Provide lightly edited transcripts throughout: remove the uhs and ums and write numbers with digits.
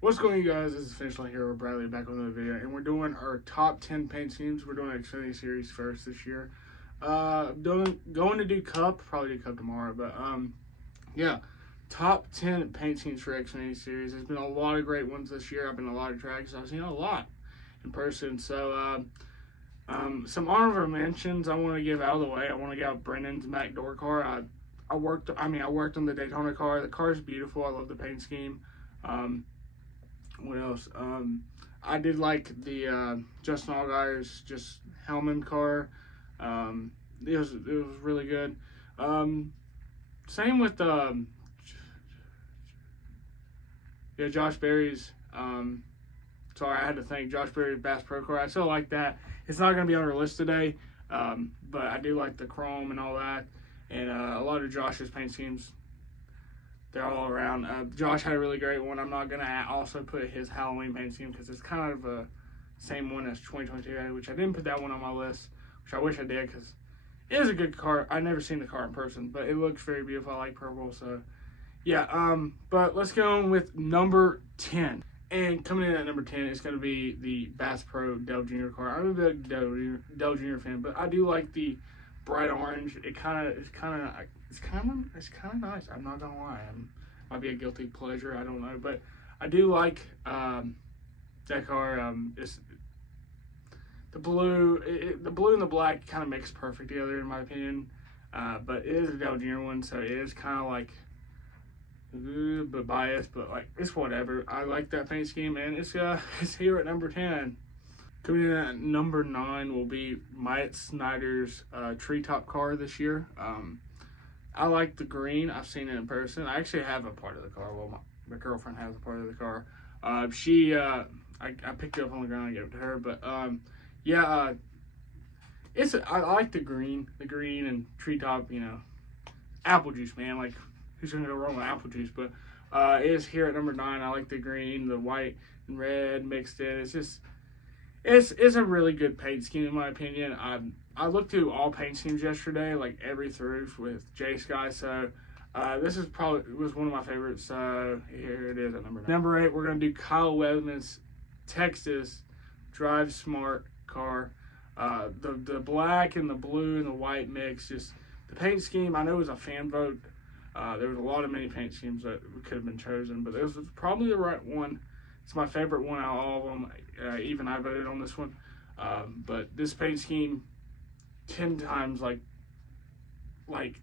What's going on, you guys? This is Finish Line here with Bradley back on the video, and we're doing our top 10 paint schemes. We're doing Xfinity Series first this year. Going to do Cup, probably do Cup tomorrow, but yeah, top 10 paint schemes for Xfinity Series. There's been a lot of great ones this year. I've been to a lot of tracks. I've seen a lot in person. So some honorable mentions I want to give out of the way. I want to give out Brennan's backdoor car. I worked on the Daytona car. The car is beautiful. I love the paint scheme. What else? I did like the Justin Allgaier's just Hellman car. It was really good. Same with Josh Berry's. Sorry, I had to think Josh Berry's Bass Pro car. I still like that. It's not going to be on our list today, but I do like the chrome and all that, and a lot of Josh's paint schemes. They're all around. Josh had a really great one. I'm not going to also put his Halloween paint scheme because it's kind of the same one as 2022, which I didn't put that one on my list, which I wish I did because it is a good car. I've never seen the car in person, but it looks very beautiful. I like purple, so yeah. But let's go on with number 10. And coming in at number 10 is going to be the Bass Pro Dale Jr. car. I'm a big Dale Jr. fan, but I do like the bright orange. It's kind of nice. I'm not gonna lie. Might be a guilty pleasure. I don't know, but I do like that car. It's the blue. The blue and the black kind of mix perfect together, in my opinion. But it is a Dale Jr. one, so it is kind of like, but biased. But like, it's whatever. I like that paint scheme, and it's here at number 10. Coming in at number 9 will be Myatt Snyder's treetop car this year. I like the green. I've seen it in person. I actually have a part of the car. Well, my girlfriend has a part of the car. I picked it up on the ground and gave it to her. But I like the green and treetop. You know, apple juice, man. Like, who's gonna go wrong with apple juice? But it is here at number 9. I like the green, the white and red mixed in. It's just. It's a really good paint scheme, in my opinion. I looked through all paint schemes yesterday, like every through with J Sky. So this is was one of my favorites. So here it is at number 9. Number 8, we're gonna do Kyle Wedman's Texas Drive Smart car. The black and the blue and the white mix. Just the paint scheme. I know it was a fan vote. There was a lot of many paint schemes that could have been chosen, but this was probably the right one. It's my favorite one out of all of them. Even I voted on this one. But this paint scheme, 10 times like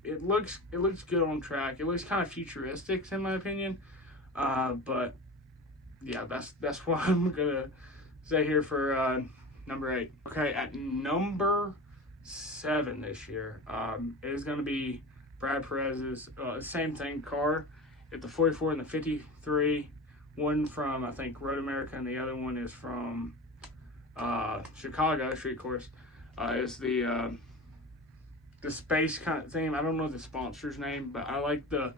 it looks good on track. It looks kind of futuristic in my opinion. But yeah, that's what I'm gonna say here for number 8. Okay, at number 7 this year, it is gonna be Brad Perez's same thing car. At the 44 and the 53. One from, I think, Road America, and the other one is from Chicago Street Course. Is the space kind of theme. I don't know the sponsor's name, but I like the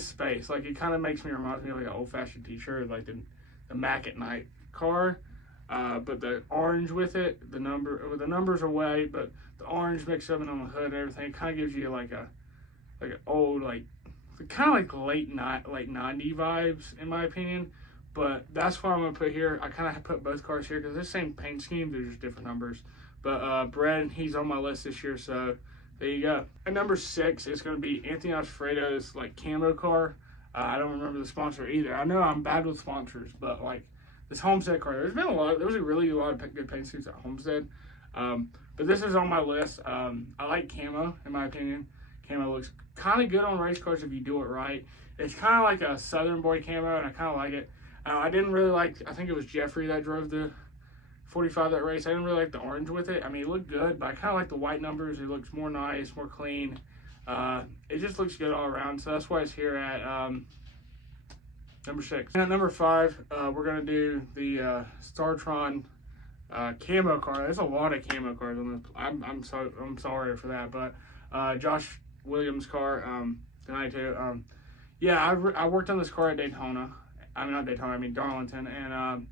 space. Like, it kind of reminds me of like an old-fashioned T-shirt, like the Mac at Night car. But the orange with it, the numbers are white, but the orange mixed up in on the hood and everything, it kind of gives you like an old, like, kind of like late 90 vibes, in my opinion. But that's what I'm going to put here. I kind of put both cars here because they're the same paint scheme. They're just different numbers. But Brad, he's on my list this year, so there you go. At number 6, it's going to be Anthony Alfredo's like camo car. I don't remember the sponsor either. I know I'm bad with sponsors, but like this Homestead car, there was a really lot of good paint schemes at Homestead. But this is on my list. I like camo, in my opinion. Camo looks kind of good on race cars if you do it right. It's kind of like a Southern Boy camo, and I kind of like it. I didn't really like, I think it was Jeffrey that drove the 45 that race. I didn't really like the orange with it. I mean, it looked good, but I kind of like the white numbers. It looks more nice, more clean. It just looks good all around, so that's why it's here at number 6. And at number 5, we're going to do the Startron camo car. There's a lot of camo cars on this. I'm sorry for that, but Josh Williams' car, the 92. Yeah, I worked on this car at Daytona. I mean, not Daytona, I mean Darlington. And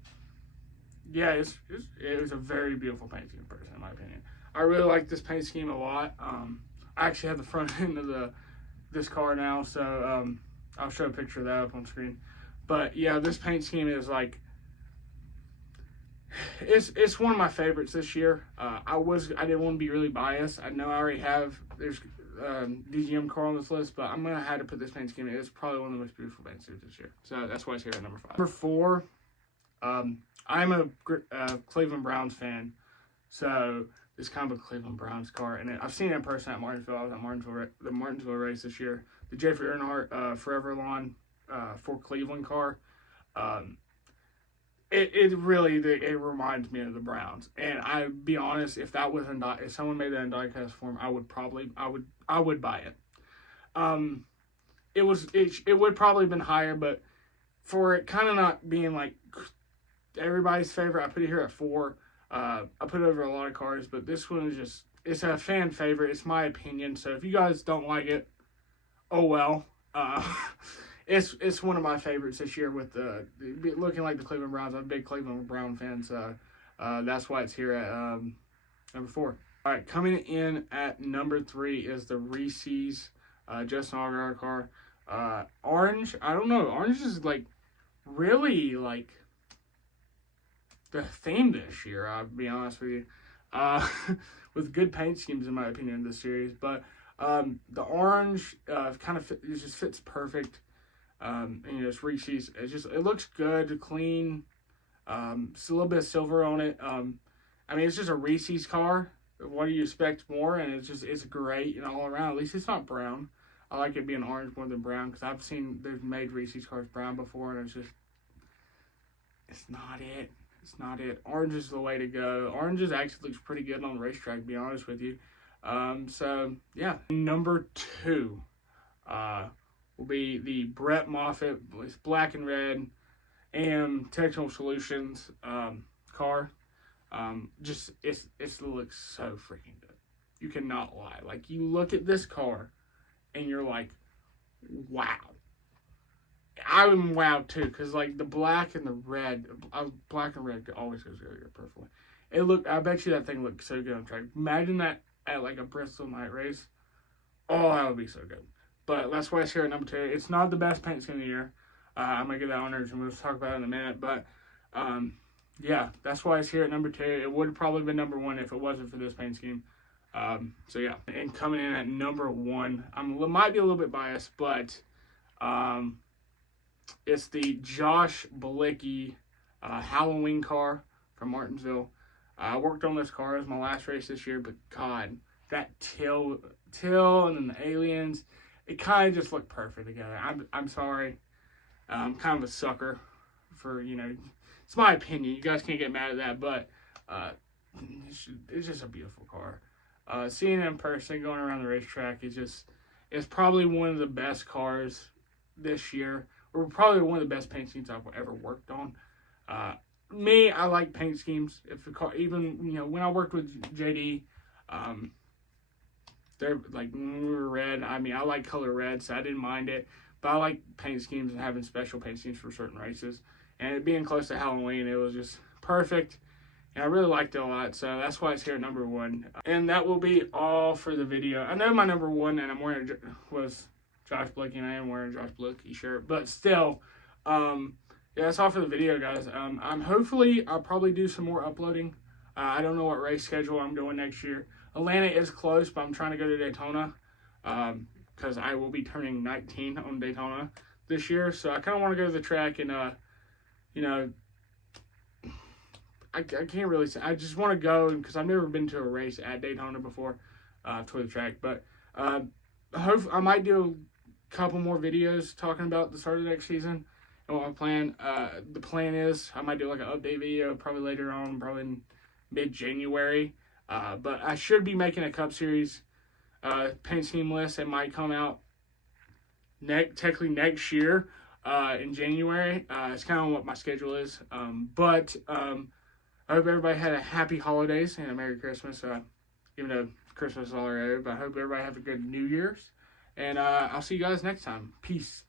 yeah, it was a very beautiful paint scheme, in my opinion. I really like this paint scheme a lot. I actually have the front end of this car now, so I'll show a picture of that up on screen. But yeah, this paint scheme is like, it's one of my favorites this year. I didn't want to be really biased. I know I already have there's DGM car on this list, but I'm gonna have to put this paint scheme in. It's probably one of the most beautiful paint schemes this year. So that's why it's here at number 5. Number 4, I'm a Cleveland Browns fan, so it's kind of a Cleveland Browns car, and I've seen it in person at Martinsville. I was at the Martinsville race this year. The Jeffrey Earnhardt Forever Lawn for Cleveland car. It really it reminds me of the Browns, and I'd be honest, if someone made that in diecast form, I would buy it. It would probably have been higher, but for it kind of not being like everybody's favorite, I put it here at 4. I put it over a lot of cars, but this one is it's a fan favorite. It's my opinion, so if you guys don't like it, oh well. It's one of my favorites this year with looking like the Cleveland Browns. I'm a big Cleveland Brown fan, so that's why it's here at number 4. All right, coming in at number 3 is the Reese's Justin Allgaier car. Orange, I don't know. Orange is like really like the theme this year, I'll be honest with you. With good paint schemes, in my opinion, in this series. But the orange kind of it just fits perfect. It's Reese's. It looks good, clean. It's a little bit of silver on it. It's just a Reese's car. What do you expect more? And it's great and all around. At least it's not brown. I like it being orange more than brown because I've seen they've made Reese's cars brown before, and it's not it. It's not it. Orange is the way to go. Orange actually looks pretty good on the racetrack, to be honest with you. So yeah, number 2. Will be the Brett Moffitt, it's black and red, AM Technical Solutions car. It looks so freaking good. You cannot lie. Like, you look at this car, and you're like, wow. I'm wowed too, because like the black and the red, black and red always goes really good perfectly. I bet you that thing looked so good on track. Imagine that at like a Bristol night race. Oh, that would be so good. But that's why it's here at number 2. It's not the best paint scheme of the year. I'm going to give that honors, and we'll talk about it in a minute. But, yeah, that's why it's here at number 2. It would have probably been number 1 if it wasn't for this paint scheme. So, yeah. And coming in at number 1, I might be a little bit biased, but it's the Josh Bilicki Halloween car from Martinsville. I worked on this car as my last race this year, but, God, that till and then the aliens, it kind of just looked perfect together. I'm sorry. I'm kind of a sucker for, it's my opinion. You guys can't get mad at that, but it's just a beautiful car. Seeing it in person, going around the racetrack, it's probably one of the best cars this year, or probably one of the best paint schemes I've ever worked on. I like paint schemes. If the car, even, when I worked with JD, they're like, when we were red, I like color red, so I didn't mind it. But I like paint schemes and having special paint schemes for certain races. And it being close to Halloween, it was just perfect. And I really liked it a lot, so that's why it's here at number 1. And that will be all for the video. I know my number 1, and I'm wearing was Josh Bilicki, and I am wearing a Josh Bilicki shirt. But still, yeah, that's all for the video, guys. Hopefully, I'll probably do some more uploading. I don't know what race schedule I'm doing next year. Atlanta is close, but I'm trying to go to Daytona because I will be turning 19 on Daytona this year. So I kind of want to go to the track and, I can't really say. I just want to go because I've never been to a race at Daytona before to the track. But I might do a couple more videos talking about the start of the next season and what my plan. The plan is I might do like an update video probably later on, probably in mid-January. But I should be making a Cup Series paint scheme list. It might come out technically next year in January. It's kind of what my schedule is. But I hope everybody had a happy holidays and a Merry Christmas. Even though Christmas is already over, but I hope everybody have a good New Year's. And I'll see you guys next time. Peace.